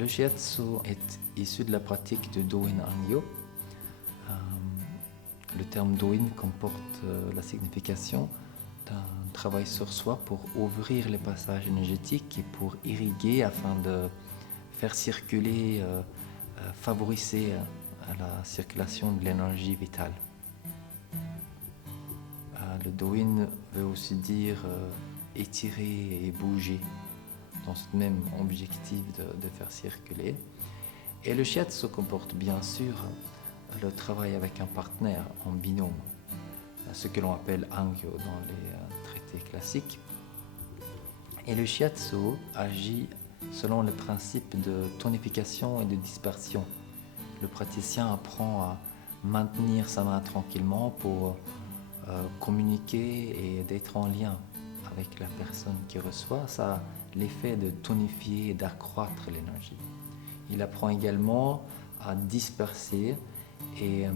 Le shiatsu est issu de la pratique de Doin Angyo. Le terme Doin comporte la signification d'un travail sur soi pour ouvrir les passages énergétiques et pour irriguer afin de faire circuler, favoriser la circulation de l'énergie vitale. Le Doin veut aussi dire étirer et bouger dans ce même objectif de faire circuler. Et le shiatsu comporte bien sûr le travail avec un partenaire en binôme, ce que l'on appelle Angyo dans les traités classiques. Et le shiatsu agit selon le principe de tonification et de dispersion. Le praticien apprend à maintenir sa main tranquillement pour communiquer et d'être en lien avec la personne qui reçoit. Ça a l'effet de tonifier et d'accroître l'énergie. Il apprend également à disperser et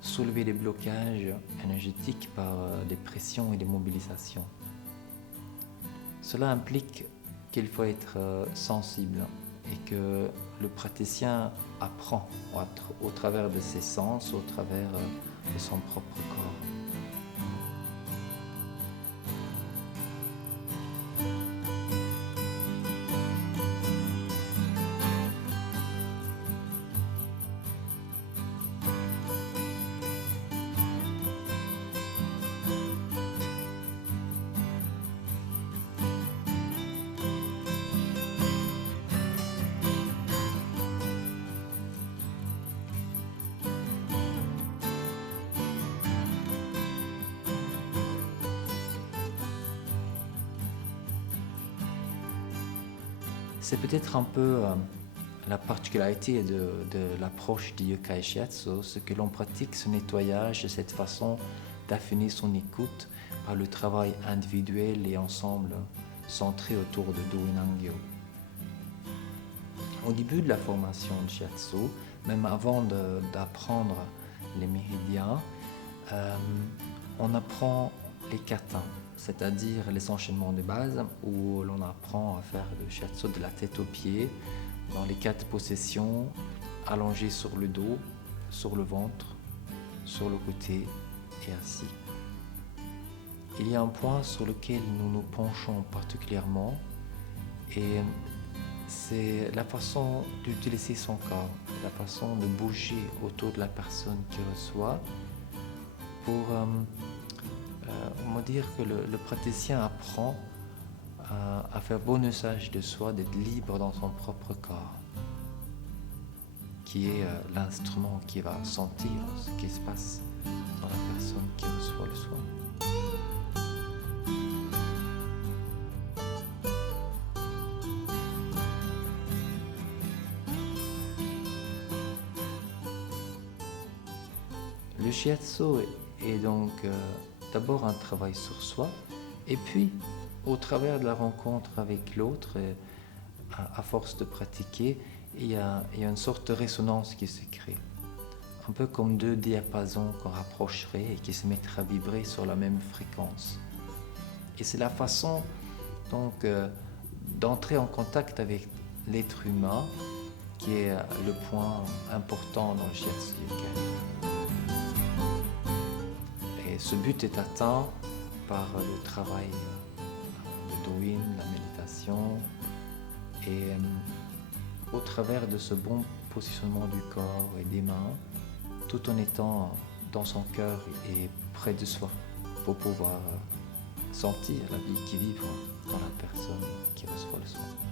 soulever les blocages énergétiques par des pressions et des mobilisations. Cela implique qu'il faut être sensible et que le praticien apprend au travers de ses sens, au travers de son propre corps. C'est peut-être un peu la particularité de l'approche du Yokai Shiatsu, ce que l'on pratique ce nettoyage, cette façon d'affiner son écoute par le travail individuel et ensemble centré autour de Doin Angyo. Au début de la formation de Shiatsu, même avant d'apprendre les méridiens, on apprend les katas, c'est-à-dire les enchaînements de base où l'on apprend à faire le shiatsu de la tête aux pieds dans les 4 positions, allongé sur le dos, sur le ventre, sur le côté et assis. Il y a un point sur lequel nous nous penchons particulièrement et c'est la façon d'utiliser son corps, la façon de bouger autour de la personne qui reçoit pour on va dire que le praticien apprend à faire bon usage de soi, d'être libre dans son propre corps, qui est l'instrument qui va sentir ce qui se passe dans la personne qui reçoit le soin. Le shiatsu est donc d'abord un travail sur soi, et puis au travers de la rencontre avec l'autre, à force de pratiquer, il y a une sorte de résonance qui se crée. Un peu comme 2 diapasons qu'on rapprocherait et qui se mettraient à vibrer sur la même fréquence. Et c'est la façon donc d'entrer en contact avec l'être humain qui est le point important dans le Shiatsu Yokai. Et ce but est atteint par le travail de Doin, la méditation, et au travers de ce bon positionnement du corps et des mains, tout en étant dans son cœur et près de soi, pour pouvoir sentir la vie qui vibre dans la personne qui reçoit le soin.